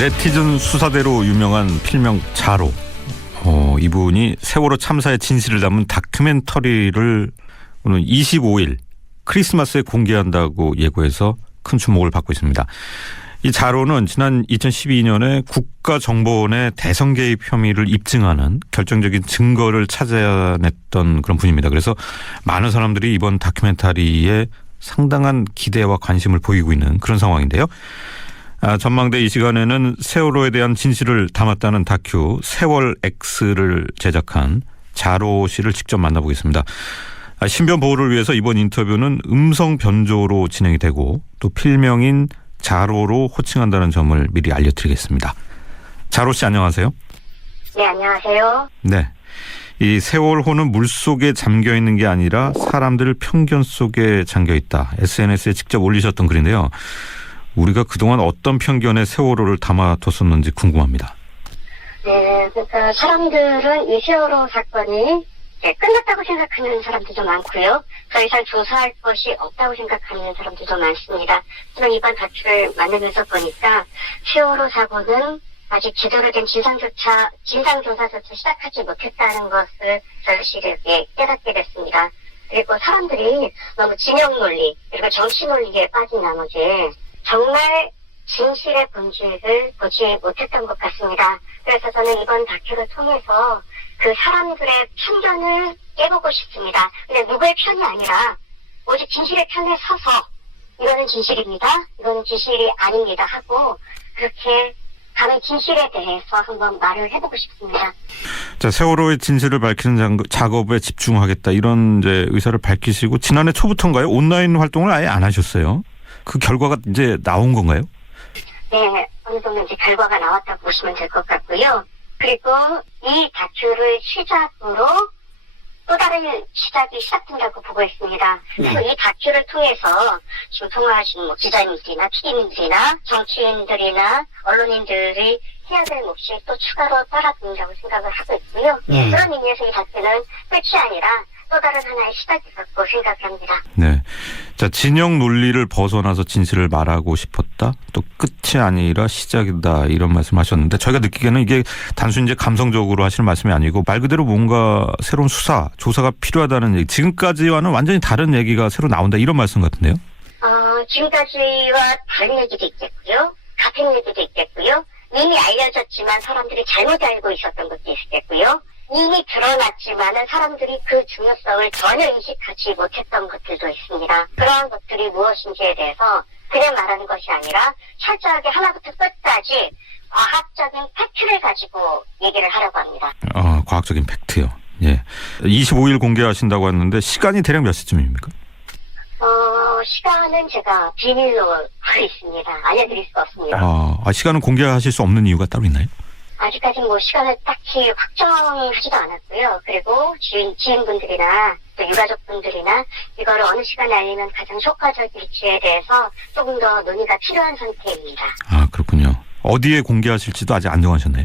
네티즌 수사대로 유명한 필명 자로. 이분이 세월호 참사의 진실을 담은 다큐멘터리를 오늘 25일 크리스마스에 공개한다고 예고해서 큰 주목을 받고 있습니다. 이 자로는 지난 2012년에 국가정보원의 대선 개입 혐의를 입증하는 결정적인 증거를 찾아냈던 그런 분입니다. 그래서 많은 사람들이 이번 다큐멘터리에 상당한 기대와 관심을 보이고 있는 그런 상황인데요. 전망대 이 시간에는 세월호에 대한 진실을 담았다는 다큐 세월 X를 제작한 자로 씨를 직접 만나보겠습니다. 신변 보호를 위해서 이번 인터뷰는 음성 변조로 진행이 되고 또 필명인 자로로 호칭한다는 점을 미리 알려드리겠습니다. 자로 씨 안녕하세요. 네, 안녕하세요. 네, 이 세월호는 물속에 잠겨 있는 게 아니라 사람들 편견 속에 잠겨 있다. SNS에 직접 올리셨던 글인데요. 우리가 그동안 어떤 편견에 세월호를 담아뒀었는지 궁금합니다. 네, 그러니까 사람들은 이 세월호 사건이 끝났다고 생각하는 사람들도 많고요. 더 이상 조사할 것이 없다고 생각하는 사람들도 많습니다. 하지만 이번 다큐를 만들면서 보니까 세월호 사고는 아직 제대로 된 진상조사조차 시작하지 못했다는 것을 절실하게 깨닫게 됐습니다. 그리고 사람들이 너무 진영 논리 그리고 정치 논리에 빠진 나머지 정말 진실의 본질을 보지 못했던 것 같습니다. 그래서 저는 이번 다큐를 통해서 그 사람들의 편견을 깨보고 싶습니다. 근데 누구의 편이 아니라 오직 진실의 편에 서서 이거는 진실입니다. 이거는 진실이 아닙니다 하고 그렇게 다른 진실에 대해서 한번 말을 해보고 싶습니다. 자, 세월호의 진실을 밝히는 작업에 집중하겠다 이런 이제 의사를 밝히시고 지난해 초부터인가요? 온라인 활동을 아예 안 하셨어요. 그 결과가 이제 나온 건가요? 네, 어느 정도 이제 결과가 나왔다고 보시면 될 것 같고요. 그리고 이 다큐를 시작으로 또 다른 시작이 시작된다고 보고 있습니다. 그래서 이 다큐를 통해서 지금 통화하신 기자님들이나 PD님들이나 정치인들이나 언론인들이 해야 될 몫이 또 추가로 따라붙는다고 생각을 하고 있고요. 그런 의미에서 이 다큐는 끝이 아니라 또 다른 하나의 시작이라고 생각합니다. 네. 자, 진영 논리를 벗어나서 진실을 말하고 싶었다. 또 끝이 아니라 시작이다. 이런 말씀 하셨는데 저희가 느끼기에는 이게 단순히 이제 감성적으로 하시는 말씀이 아니고 말 그대로 뭔가 새로운 수사, 조사가 필요하다는 얘기. 지금까지와는 완전히 다른 얘기가 새로 나온다. 이런 말씀 같은데요? 지금까지와 다른 얘기도 있겠고요. 같은 얘기도 있겠고요. 이미 알려졌지만 사람들이 잘못 알고 있었던 것도 있겠고요. 이미 드러났지만은 사람들이 그 중요성을 전혀 인식하지 못했던 것들도 있습니다. 그러한 것들이 무엇인지에 대해서 그냥 말하는 것이 아니라 철저하게 하나부터 끝까지 과학적인 팩트를 가지고 얘기를 하려고 합니다. 과학적인 팩트요. 예. 25일 공개하신다고 했는데 시간이 대략 몇 시쯤입니까? 시간은 제가 비밀로 하고 있습니다. 알려드릴 수가 없습니다. 시간은 공개하실 수 없는 이유가 따로 있나요? 아직까지 시간을 딱히 확정하지도 않았고요. 그리고 지인분들이나 또 유가족분들이나 이거를 어느 시간에 알리면 가장 효과적일지에 대해서 조금 더 논의가 필요한 상태입니다. 그렇군요. 어디에 공개하실지도 아직 안 정하셨나요?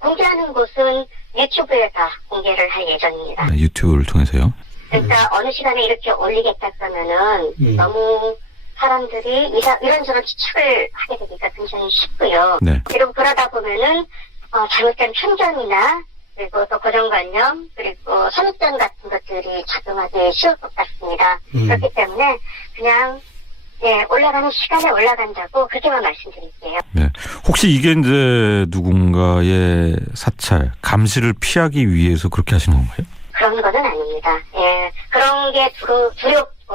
공개하는 곳은 유튜브에다 공개를 할 예정입니다. 네, 유튜브를 통해서요? 그러니까 어느 시간에 이렇게 올리겠다 그러면은 너무 사람들이 이런저런 추측을 하게 되니까 굉장히 쉽고요. 네. 그리고 그러다 보면은 잘못된 편견이나 그리고 또 고정관념 그리고 선입견 같은 것들이 작용하기 쉬울 것 같습니다. 그렇기 때문에 그냥 올라가는 시간에 올라간다고 그렇게만 말씀드릴게요. 네. 혹시 이게 이제 누군가의 사찰, 감시를 피하기 위해서 그렇게 하신 건가요? 그런 거는 아닙니다. 그런 게 두렵고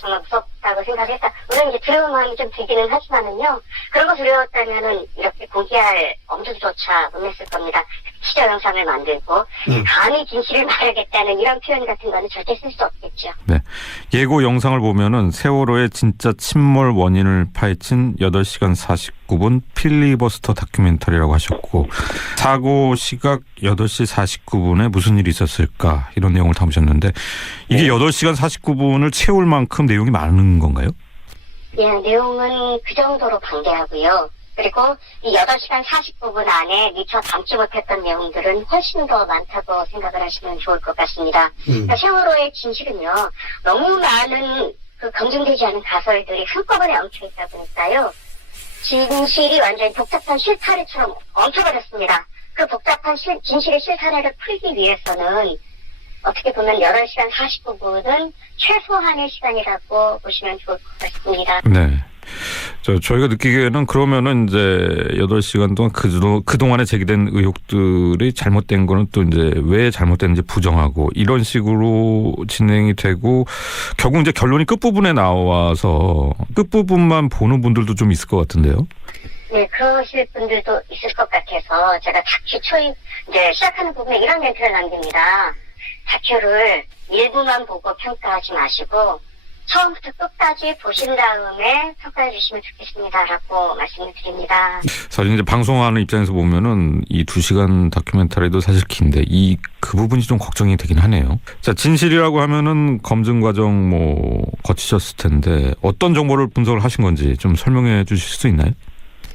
정말 무섭다고 생각했다. 물론 이제 두려운 마음이 좀 들기는 하지만은요. 그런 거 두려웠다면은 이렇게 공개할 엄두조차 못 냈을 겁니다. 시저 영상을 만들고 감히 진실을 말하겠다는 이런 표현 같은 거는 절대 쓸 수 없겠죠. 네. 예고 영상을 보면은 세월호의 진짜 침몰 원인을 파헤친 8시간 49분 필리버스터 다큐멘터리라고 하셨고 사고 시각 8시 49분에 무슨 일이 있었을까 이런 내용을 담으셨는데 이게 8시간 49분을 채울 만큼 내용이 많은 건가요? 예, 내용은 그 정도로 방대하고요. 그리고 이 8시간 49분 안에 미처 담지 못했던 내용들은 훨씬 더 많다고 생각을 하시면 좋을 것 같습니다. 그러니까 세월호의 진실은요, 너무 많은 검증되지 않은 가설들이 한꺼번에 엉켜있다 보니까요. 진실이 완전히 복잡한 실타래처럼 엉켜버렸습니다. 그 복잡한 진실의 실타래를 풀기 위해서는 어떻게 보면 8시간 49분은 최소한의 시간이라고 보시면 좋을 것 같습니다. 네. 저희가 느끼기에는 그러면은 이제 8시간 동안 그동안에 제기된 의혹들이 잘못된 거는 또 이제 왜 잘못됐는지 부정하고 이런 식으로 진행이 되고 결국 이제 결론이 끝부분에 나와서 끝부분만 보는 분들도 좀 있을 것 같은데요. 네, 그러실 분들도 있을 것 같아서 제가 다큐 이제 시작하는 부분에 이런 멘트를 남깁니다. 다큐를 일부만 보고 평가하지 마시고 처음부터 끝까지 보신 다음에 평가해 주시면 좋겠습니다라고 말씀을 드립니다. 사실 이제 방송하는 입장에서 보면은 이 2시간 다큐멘터리도 사실 긴데 그 부분이 좀 걱정이 되긴 하네요. 자, 진실이라고 하면은 검증 과정 거치셨을 텐데 어떤 정보를 분석을 하신 건지 좀 설명해 주실 수 있나요?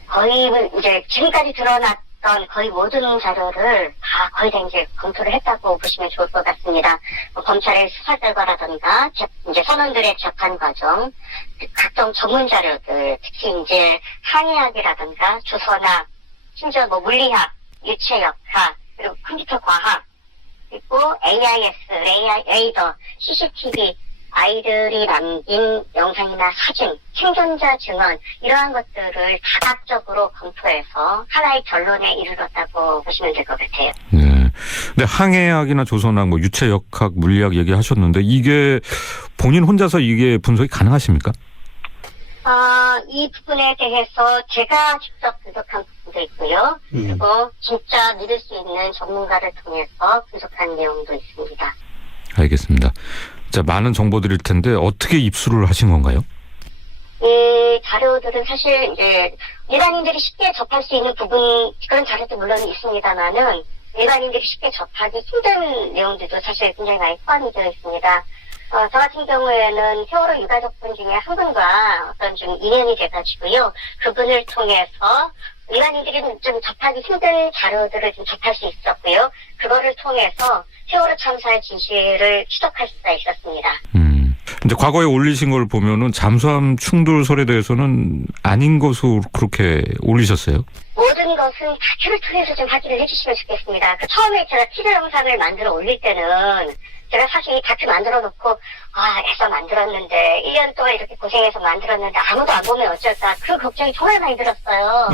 거의 이제 지금까지 드러났던 거의 모든 자료를 거의 다 이제 검토를 했다고 보시면 좋을 것 같습니다. 검찰의 수사 결과라든가 이제 선원들의 재판 과정, 각종 전문 자료들, 특히 이제 항해학이라든가 주선학, 심지어 물리학, 유체역학, 그리고 컴퓨터 과학, 그리고 AIS, 레이더, CCTV, 아이들이 남긴 영상이나 사진, 생존자 증언 이러한 것들을 다각적으로 검토해서 하나의 결론에 이르렀다고 보시면 될 것 같아요. 네. 근데 항해학이나 조선학, 유체역학, 물리학 얘기하셨는데 이게 본인 혼자서 이게 분석이 가능하십니까? 이 부분에 대해서 제가 직접 분석한 부분도 있고요. 그리고 진짜 믿을 수 있는 전문가를 통해서 분석한 내용도 있습니다. 알겠습니다. 자, 많은 정보들일 텐데 어떻게 입수를 하신 건가요? 이 자료들은 사실 이제 일반인들이 쉽게 접할 수 있는 부분 그런 자료도 물론 있습니다만은 일반인들이 쉽게 접하기 힘든 내용들도 사실 굉장히 많이 포함이 되어 있습니다. 저 같은 경우에는 세월호 유가족분 중에 한 분과 어떤 좀 인연이 돼가지고요. 그분을 통해서 일반인들이 좀 접하기 힘든 자료들을 좀 접할 수 있었고요. 그거를 통해서 세월호 참사의 진실을 추적할 수가 있었습니다. 이제 과거에 올리신 걸 보면은 잠수함 충돌설에 대해서는 아닌 것으로 그렇게 올리셨어요? 모든 것은 다큐를 통해서 좀 확인을 해주시면 좋겠습니다. 처음에 제가 티저 영상을 만들어 올릴 때는 제가 사실 이 다큐 만들어 놓고 애써 만들었는데 1년 동안 이렇게 고생해서 만들었는데 아무도 안 보면 어쩔까 그 걱정이 정말 많이 들었어요.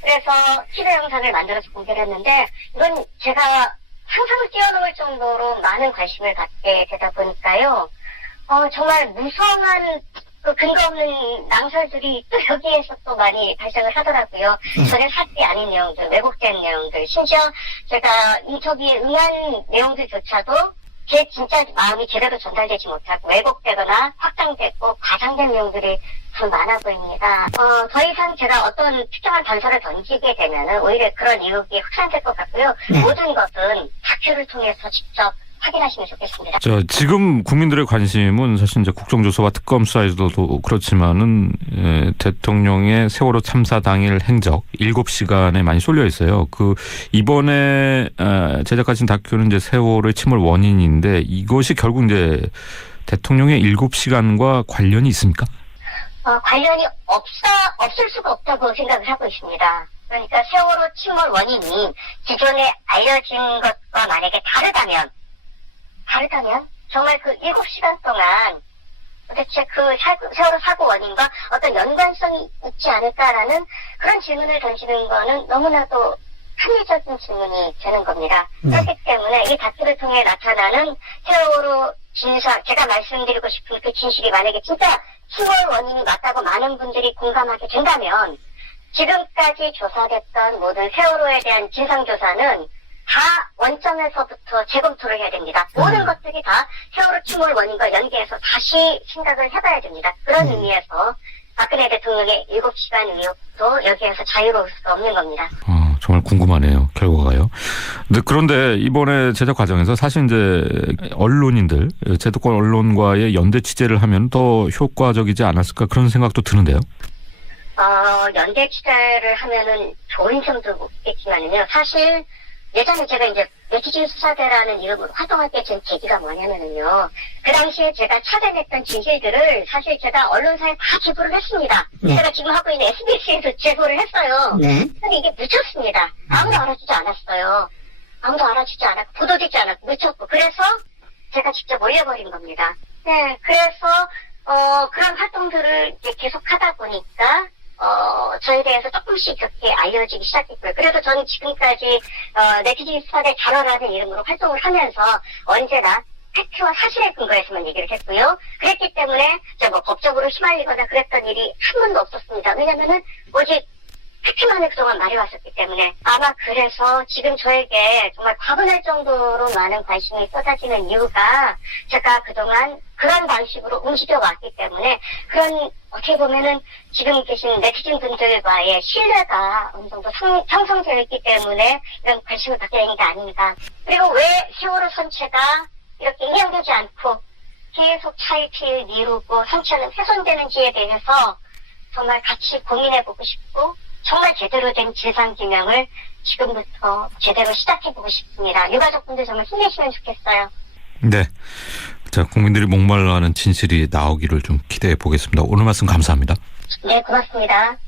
그래서 티저 영상을 만들어서 공개를 했는데 이건 제가 상상을 뛰어넘을 정도로 많은 관심을 갖게 되다 보니까요. 정말 무성한 그 근거 없는 낭설들이 또 여기에서 또 많이 발생을 하더라고요. 전혀 사실이 아닌 내용들, 왜곡된 내용들, 심지어 제가 인터뷰에 응한 내용들조차도 제 진짜 마음이 제대로 전달되지 못하고 왜곡되거나 확장되고 과장된 내용들이 좀 많아 보입니다. 더 이상 제가 어떤 특정한 단서를 던지게 되면은 오히려 그런 의혹이 확산될 것 같고요. 모든 것은 다큐를 통해서 직접 확인하시면 좋겠습니다. 자, 지금 국민들의 관심은 사실 이제 국정조사와 특검 수사에서도 그렇지만은 대통령의 세월호 참사 당일 행적 7시간에 많이 쏠려 있어요. 이번에 제작하신 다큐는 이제 세월호의 침몰 원인인데 이것이 결국 이제 대통령의 7시간과 관련이 있습니까? 관련이 없을 수가 없다고 생각을 하고 있습니다. 그러니까 세월호 침몰 원인이 기존에 알려진 것과 만약에 다르다면 정말 그 7시간 동안 도대체 그 세월호 사고 원인과 어떤 연관성이 있지 않을까라는 그런 질문을 던지는 거는 너무나도 합리적인 질문이 되는 겁니다. 그렇기 때문에 이 다큐를 통해 나타나는 세월호 진상, 제가 말씀드리고 싶은 그 진실이 만약에 진짜 침몰 원인이 맞다고 많은 분들이 공감하게 된다면 지금까지 조사됐던 모든 세월호에 대한 진상조사는 다 원점에서부터 재검토를 해야 됩니다. 모든 것들이 다 세월호 침몰 원인과 연계해서 다시 생각을 해봐야 됩니다. 그런 의미에서 박근혜 대통령의 7시간 의혹도 여기에서 자유로울 수가 없는 겁니다. 정말 궁금하네요. 결과가요. 그런데 이번에 제작 과정에서 사실 이제 언론인들, 제도권 언론과의 연대 취재를 하면 더 효과적이지 않았을까 그런 생각도 드는데요. 연대 취재를 하면은 좋은 점도 있겠지만요. 사실 예전에 제가 이제 네티즌 수사대라는 이름으로 활동하게 된 계기가 뭐냐면요. 그 당시에 제가 찾아냈던 진실들을 사실 제가 언론사에 다 제보를 했습니다. 네. 제가 지금 하고 있는 SBS에서 제보를 했어요. 네. 근데 이게 묻혔습니다. 아무도 알아주지 않았어요. 아무도 알아주지 않았고, 보도되지 않았고, 묻혔고. 그래서 제가 직접 올려버린 겁니다. 네, 그래서, 그런 활동들을 이제 계속 하다 보니까, 저에 대해서 조금씩 그렇게 알려지기 시작했고요. 그래도 저는 지금까지, 네티즌 수사대 자료라는 이름으로 활동을 하면서 언제나 팩트와 사실에 근거해서만 얘기를 했고요. 그랬기 때문에 제가 뭐 법적으로 휘말리거나 그랬던 일이 한 번도 없었습니다. 왜냐면은 오직 팩트만을 그동안 말해왔었기 때문에 아마 그래서 지금 저에게 정말 과분할 정도로 많은 관심이 쏟아지는 이유가 제가 그동안 그런 방식으로 움직여왔기 때문에 그런 어떻게 보면은 지금 계신 네티즌 분들과의 신뢰가 어느 정도 형성되어 있기 때문에 이런 관심을 갖게 된 게 아닌가. 그리고 왜 세월호 선체가 이렇게 인양되지 않고 계속 차일피일 미루고 선체는 훼손되는지에 대해서 정말 같이 고민해보고 싶고 정말 제대로 된 진상규명을 지금부터 제대로 시작해보고 싶습니다. 유가족분들 정말 힘내시면 좋겠어요. 네. 자, 국민들이 목말라하는 진실이 나오기를 좀 기대해 보겠습니다. 오늘 말씀 감사합니다. 네, 고맙습니다.